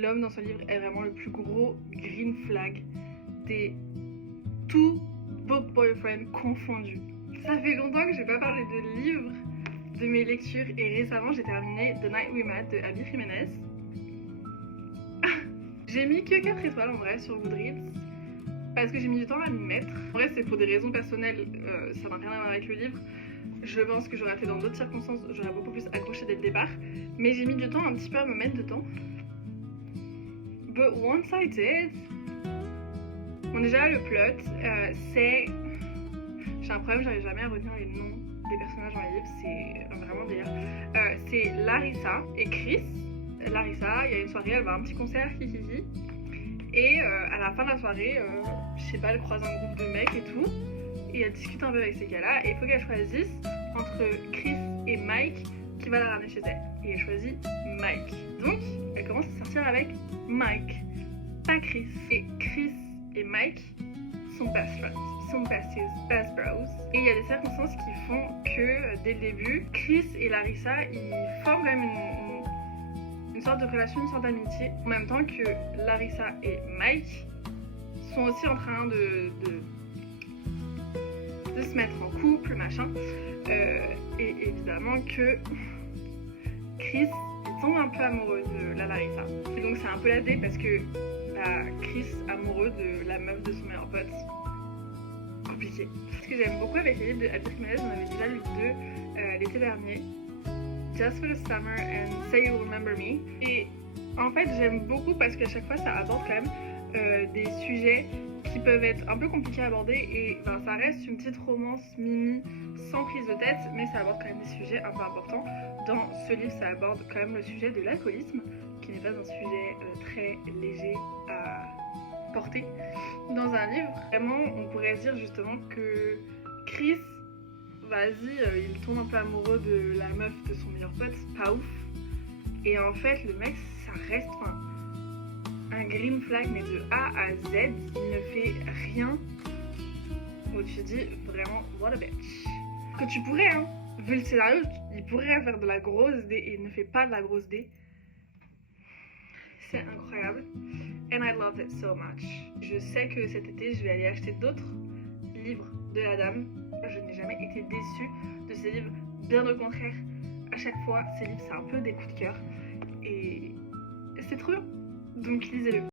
l'homme dans ce livre est vraiment le plus gros green flag des tout book boyfriend confondus. Ça fait longtemps que je n'ai pas parlé de livres, de mes lectures, et récemment j'ai terminé The Night We Met de Abby Jiménez. J'ai mis que 4 étoiles en vrai sur Goodreads parce que j'ai mis du temps à m'y mettre. En vrai c'est pour des raisons personnelles, ça n'a rien à voir avec le livre. Je pense que j'aurais été dans d'autres circonstances, j'aurais beaucoup plus accroché dès le départ. Mais j'ai mis du temps un petit peu à me mettre dedans. But once I did... Bon déjà le plot, c'est... J'ai un problème, j'arrive jamais à retenir les noms des personnages dans les livres, c'est vraiment délire. C'est Larissa et Chris. Larissa, il y a une soirée, elle va à un petit concert, hihihi. Et à la fin de la soirée, je sais pas, elle croise un groupe de mecs et tout. Et elle discute un peu avec ces gars-là. Et il faut qu'elle choisisse entre Chris et Mike qui va la ramener chez elle. Et elle choisit Mike. Donc, elle commence à sortir avec Mike, pas Chris. Et Chris et Mike sont best friends, sont besties, best bros. Et il y a des circonstances qui font que, dès le début, Chris et Larissa, ils forment quand même une sorte de relation, une sorte d'amitié, en même temps que Larissa et Mike sont aussi en train de se mettre en couple, machin. Et évidemment que Chris tombe un peu amoureux de la Larissa. Et donc c'est un peu la dé parce que Chris amoureux de la meuf de son meilleur pote. Compliqué. Ce que j'aime beaucoup avec les livres de Abby Jiménez, on avait déjà lu 2 l'été dernier. Just for the Summer and Say You'll Remember Me. Et en fait j'aime beaucoup parce qu'à chaque fois ça aborde quand même des sujets qui peuvent être un peu compliqués à aborder et ça reste une petite romance mimi sans prise de tête, mais ça aborde quand même des sujets un peu importants. Dans ce livre ça aborde quand même le sujet de l'alcoolisme, qui n'est pas un sujet très léger à porter dans un livre. Vraiment on pourrait se dire justement que Chris, vas-y, il tombe un peu amoureux de la meuf de son meilleur pote, pas ouf. Et en fait, le mec, ça reste un green flag, mais de A à Z, il ne fait rien où tu te dis vraiment, what a bitch. Que tu pourrais, hein, vu le scénario, il pourrait faire de la grosse D et il ne fait pas de la grosse D. C'est incroyable. And I love it so much. Je sais que cet été, je vais aller acheter d'autres livres de la dame. Je n'ai jamais été déçue de ces livres, bien au contraire. À chaque fois, ces livres, c'est un peu des coups de cœur. Et c'est trop bien. Donc lisez-le.